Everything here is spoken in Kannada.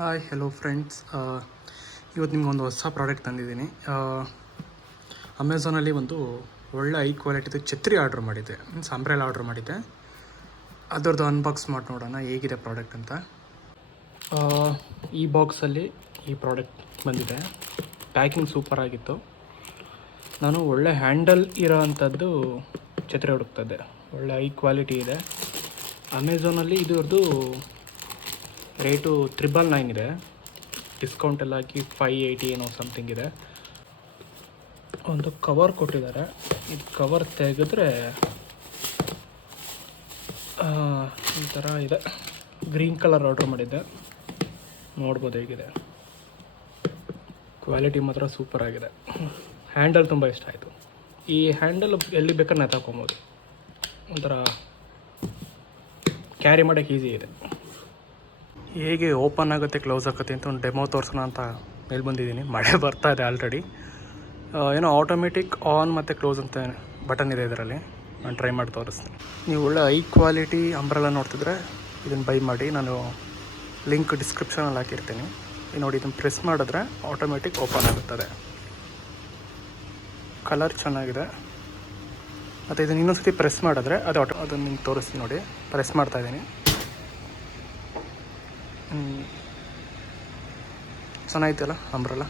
ಹಾಯ್ ಹೆಲೋ ಫ್ರೆಂಡ್ಸ್, ಇವತ್ತು ನಿಮ್ಗೊಂದು ಹೊಸ ಪ್ರಾಡಕ್ಟ್ ತಂದಿದ್ದೀನಿ. ಅಮೆಝಾನಲ್ಲಿ ಒಂದು ಒಳ್ಳೆ ಹೈ ಕ್ವಾಲಿಟಿದು ಛತ್ರಿ ಆರ್ಡ್ರ್ ಮಾಡಿದ್ದೆ, ಮೀನ್ಸ್ ಅಂಬ್ರೆಲಾ ಆರ್ಡ್ರ್ ಮಾಡಿದ್ದೆ. ಅದರದ್ದು ಅನ್ಬಾಕ್ಸ್ ಮಾಡಿ ನೋಡೋಣ ಹೇಗಿದೆ ಪ್ರಾಡಕ್ಟ್ ಅಂತ. ಈ ಬಾಕ್ಸಲ್ಲಿ ಈ ಪ್ರಾಡಕ್ಟ್ ಬಂದಿದೆ. ಪ್ಯಾಕಿಂಗ್ ಸೂಪರ್ ಆಗಿತ್ತು. ನಾನು ಒಳ್ಳೆ ಹ್ಯಾಂಡಲ್ ಇರೋ ಅಂಥದ್ದು ಛತ್ರಿ ಹುಡುಕ್ತದೆ, ಒಳ್ಳೆ ಹೈ ಕ್ವಾಲಿಟಿ ಇದೆ. ಅಮೆಝಾನಲ್ಲಿ ಇದ್ರದ್ದು ರೇಟು 999 ಇದೆ. ಡಿಸ್ಕೌಂಟ್ ಎಲ್ಲ ಹಾಕಿ 580 ಏನೋ ಸಮಥಿಂಗ್ ಇದೆ. ಒಂದು ಕವರ್ ಕೊಟ್ಟಿದ್ದಾರೆ. ಇದು ಕವರ್ ತೆಗೆದ್ರೆ ಈ ಥರ ಇದೆ. ಗ್ರೀನ್ ಕಲರ್ ಆರ್ಡ್ರ್ ಮಾಡಿದ್ದೆ, ನೋಡ್ಬೋದು ಹೇಗಿದೆ. ಕ್ವಾಲಿಟಿ ಮಾತ್ರ ಸೂಪರ್ ಆಗಿದೆ. ಹ್ಯಾಂಡಲ್ ತುಂಬ ಇಷ್ಟ ಆಯಿತು. ಈ ಹ್ಯಾಂಡಲ್ ಎಲ್ಲಿ ಬೇಕಾದ್ರೆ ನೇತಾಕೊಬೋದು, ಒಂಥರ ಕ್ಯಾರಿ ಮಾಡೋಕ್ಕೆ ಈಸಿ ಇದೆ. ಹೇಗೆ ಓಪನ್ ಆಗುತ್ತೆ ಕ್ಲೋಸ್ ಆಗುತ್ತೆ ಅಂತ ಒಂದು ಡೆಮೋ ತೋರಿಸೋಣ ಅಂತ ಮೇಲೆ ಬಂದಿದ್ದೀನಿ. ಮಳೆ ಬರ್ತಾ ಇದೆ ಆಲ್ರೆಡಿ. ಏನೋ ಆಟೋಮೆಟಿಕ್ ಆನ್ ಮತ್ತು ಕ್ಲೋಸ್ ಅಂತ ಬಟನ್ ಇದೆ ಇದರಲ್ಲಿ. ನಾನು ಟ್ರೈ ಮಾಡಿ ತೋರಿಸ್ತೀನಿ. ನೀವು ಒಳ್ಳೆ ಹೈ ಕ್ವಾಲಿಟಿ ಅಂಬ್ರೆಲಾ ನೋಡ್ತಿದ್ರೆ ಇದನ್ನು ಬೈ ಮಾಡಿ. ನಾನು ಲಿಂಕ್ ಡಿಸ್ಕ್ರಿಪ್ಷನಲ್ಲಿ ಹಾಕಿರ್ತೀನಿ. ನೋಡಿ, ಇದನ್ನು ಪ್ರೆಸ್ ಮಾಡಿದ್ರೆ ಆಟೋಮೆಟಿಕ್ ಓಪನ್ ಆಗುತ್ತದೆ. ಕಲರ್ ಚೆನ್ನಾಗಿದೆ. ಮತ್ತು ಇದನ್ನು ಇನ್ನೊಂದು ಸತಿ ಪ್ರೆಸ್ ಮಾಡಿದ್ರೆ ಅದನ್ನು ನಿಮ್ಗೆ ತೋರಿಸ್ತೀನಿ ನೋಡಿ. ಪ್ರೆಸ್ ಮಾಡ್ತಾಯಿದ್ದೀನಿ. ಚೆನ್ನಾಗಿತ್ತಲ್ಲ ಅಂಬ್ರೆಲಾ.